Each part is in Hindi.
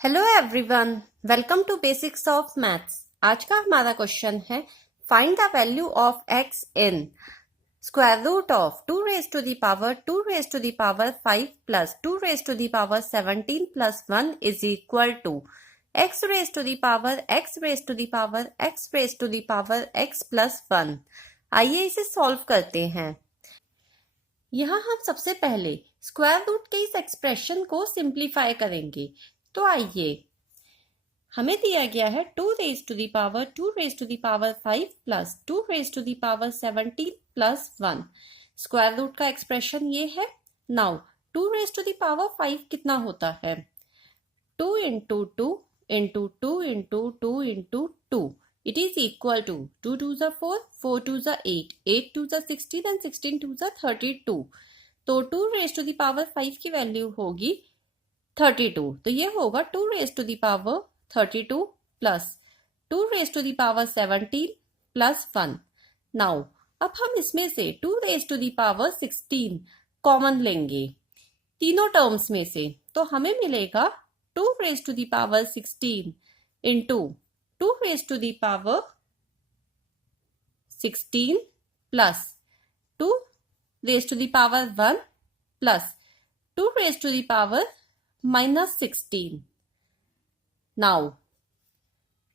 Hello everyone, welcome to basics of maths. आज का हमारा क्वेश्चन है find the value of x in square root of 2 raise to the power 2 raise to the power 5 plus 2 raise to the power 17 plus 1 is equal to x raise to the power x raise to the power x raise to the power x plus 1। आइए इसे सॉल्व करते हैं। यहाँ हम सबसे पहले स्क्वायर रूट के इस एक्सप्रेशन को सिंप्लीफाई करेंगे। तो आइए, हमें दिया गया है 2 raise to the power 2 raise to the power 5 plus 2 raise to the power 17 plus 1। Square root का एक्सप्रेशन ये है। Now 2 raise to the power 5 कितना होता है? 2 into 2 into 2 into 2 into 2। It is equal to 2 2 ज़ा 4, 4 2 ज़ा 8, 8 2 ज़ा 16 एंड 16 2 ज़ा 32। तो 2 रेज टू द पावर 5 की वैल्यू होगी 32। तो ये होगा 2 raise to the power 32 plus 2 raise to the power 17 plus 1। Now अब हम इसमें से 2 raise to the power 16 common लेंगे तीनों टर्म्स में से। तो हमें मिलेगा 2 raise to the power 16 into 2 raise to the power 16 plus 2 raise to the power 1 plus 2 raise to the power -16। Now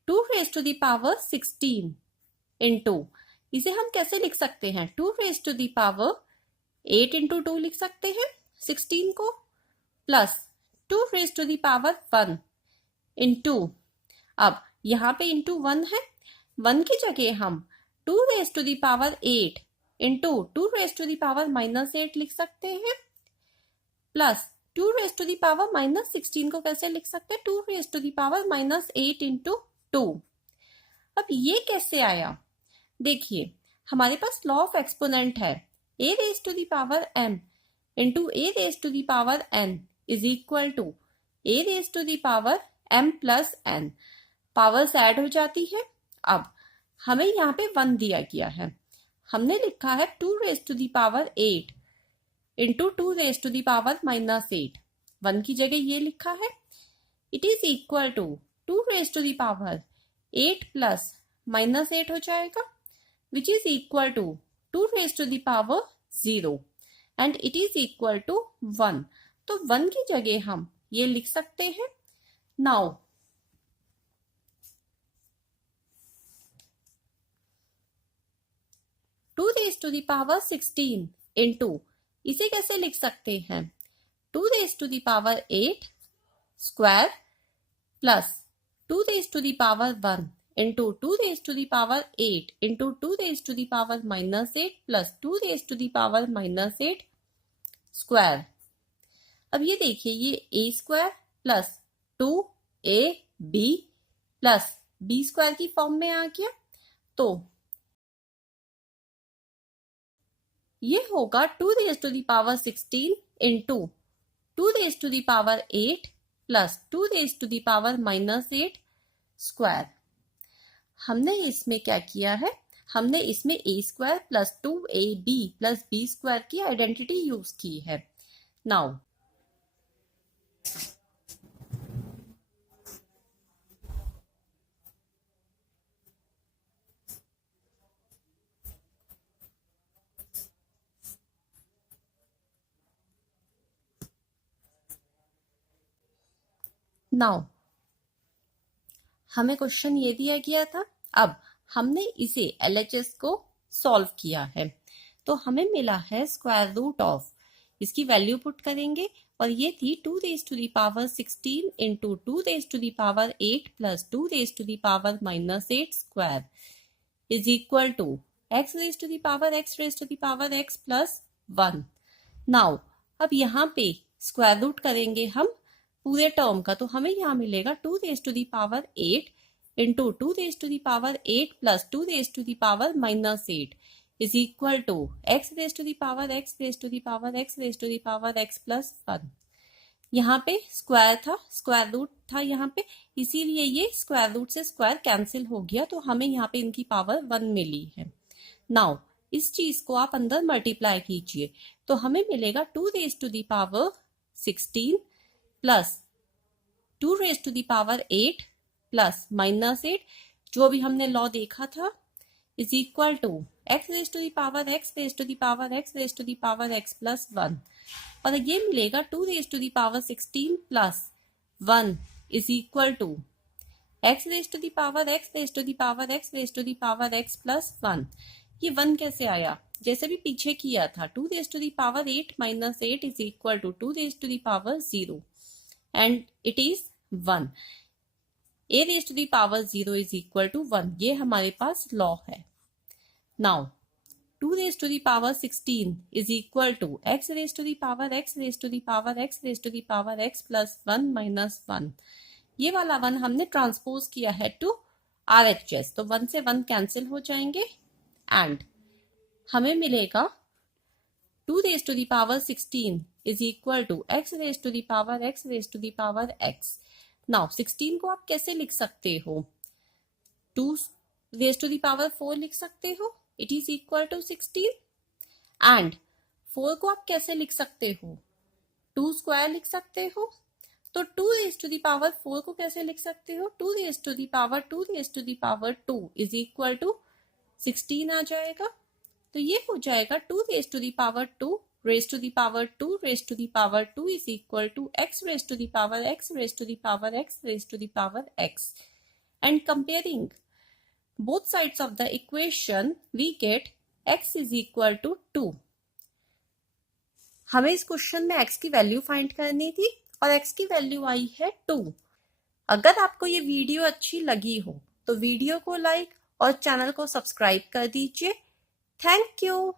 2 raise to the power 16 into, इसे हम कैसे लिख सकते हैं? 2 raise to the power 8 into 2 लिख सकते हैं 16 को, plus 2 raise to the power 1 into, अब यहाँ पे इंटू 1 है, 1 की जगह हम 2 raise to the power 8 into 2 raise to the power -8 लिख सकते हैं, plus 2 raise to the power -16 को कैसे लिख सकते हैं? 2 raise to the power -8 into 2। अब ये कैसे आया? देखिए, हमारे पास लॉ ऑफ एक्सपोनेंट है। a raise to the power m into a raise to the power n is equal to a raise to the power m plus n। Powers add हो जाती है। अब हमें यहाँ पे 1 दिया गया है, हमने लिखा है 2 raise to the power 8 into 2 raise to the power -8। 1 की जगह ये लिखा है। It is equal to 2 raise to the power 8 plus -8 हो जाएगा, which is equal to 2 raise to the power 0 and it is equal to 1। तो 1 की जगह हम ये लिख सकते हैं। Now 2 raise to the power 16 into, इसे कैसे लिख सकते हैं? 2 raise to the power 8 square plus 2 raise to the power 1 into 2 raise to the power 8 into 2 raise to the power -8 plus 2 raise to the power -8 square. अब ये देखिए, ये a square plus 2ab plus b square की फॉर्म में आ गया। तो ये होगा 2 raise to the power 16 into 2 raise to the power 8 plus 2 raise to the power -8 square. हमने इसमें क्या किया है? हमने इसमें a square plus 2ab plus b square की आइडेंटिटी यूज की है। नाउ हमें क्वेश्चन ये दिया गया था। अब हमने इसे LHS को सॉल्व किया है। तो हमें मिला है स्क्वायर रूट ऑफ, इसकी वैल्यू पुट करेंगे, और ये थी 2 raise to the power 16 into 2 raise to the power 8 plus 2 raise to the power -8 square is equal to x raise to the power x raise to the power x plus 1। Now अब यहाँ पे स्क्वायर रूट करेंगे हम पूरे टर्म का। तो हमें यहाँ मिलेगा 2 raise to the power 8 into 2 raise to the power 8 plus 2 raise to the power -8 is equal to x raise to the power x raise to the power x raise to the power x plus 1। यहाँ पे स्क्वायर था, स्क्वायर रूट था यहाँ पे, इसीलिए ये स्क्वायर रूट से स्क्वायर कैंसिल हो गया। तो हमें यहाँ पे इनकी पावर 1 मिली है। नाउ इस चीज को आप अंदर मल्टीप्लाई कीजिए, तो हमें मिलेगा 2 raise to the power 16 plus 2 raise to the power 8 plus -8 जो भी हमने लॉ देखा था is equal to x raise to the power x raise to the power x raise to the power x plus 1 और ये मिलेगा 2 raise to the power 16 plus 1 is equal to x raise to the power x raise to the power x raise to the power x plus 1। ये 1 कैसे आया? जैसे भी पीछे किया था 2 raise to the power 8 minus 8 is equal to 2 raise to the power 0 and it is 1। a raise to the power 0 is equal to 1, ये हमारे पास लॉ है। Now 2 raise to the power 16 is equal to x raise to the power x raise to the power x raise to the power x plus 1 minus 1। ये वाला 1 हमने ट्रांसपोज किया है टू RHS, तो 1 से 1 कैंसिल हो जाएंगे एंड हमें मिलेगा 2 raise to the power 16 is equal to x raise to the power x raise to the power x। Now 16 को आप कैसे लिख सकते हो? 2 रेज टू द पावर 4 लिख सकते हो, it is equal to 16 and 4 को आप कैसे लिख सकते हो? 2 स्क्वायर लिख सकते हो। तो 2 रेज टू द पावर 4 को कैसे लिख सकते हो? 2 raise to the power 2 raise to the power 2 is equal to 16 आ जाएगा। तो ये हो जाएगा 2 raise to the power 2 raise to the power 2 raise to the power 2 is equal to x raise to the power x raise to the power x raise to the power x। And comparing both sides of the equation we get x is equal to 2। हमें इस क्वेश्चन में x की वैल्यू फाइंड करनी थी और x की वैल्यू आई है 2। अगर आपको ये वीडियो अच्छी लगी हो तो वीडियो को लाइक और चैनल को सब्सक्राइब कर दीजिए। Thank you.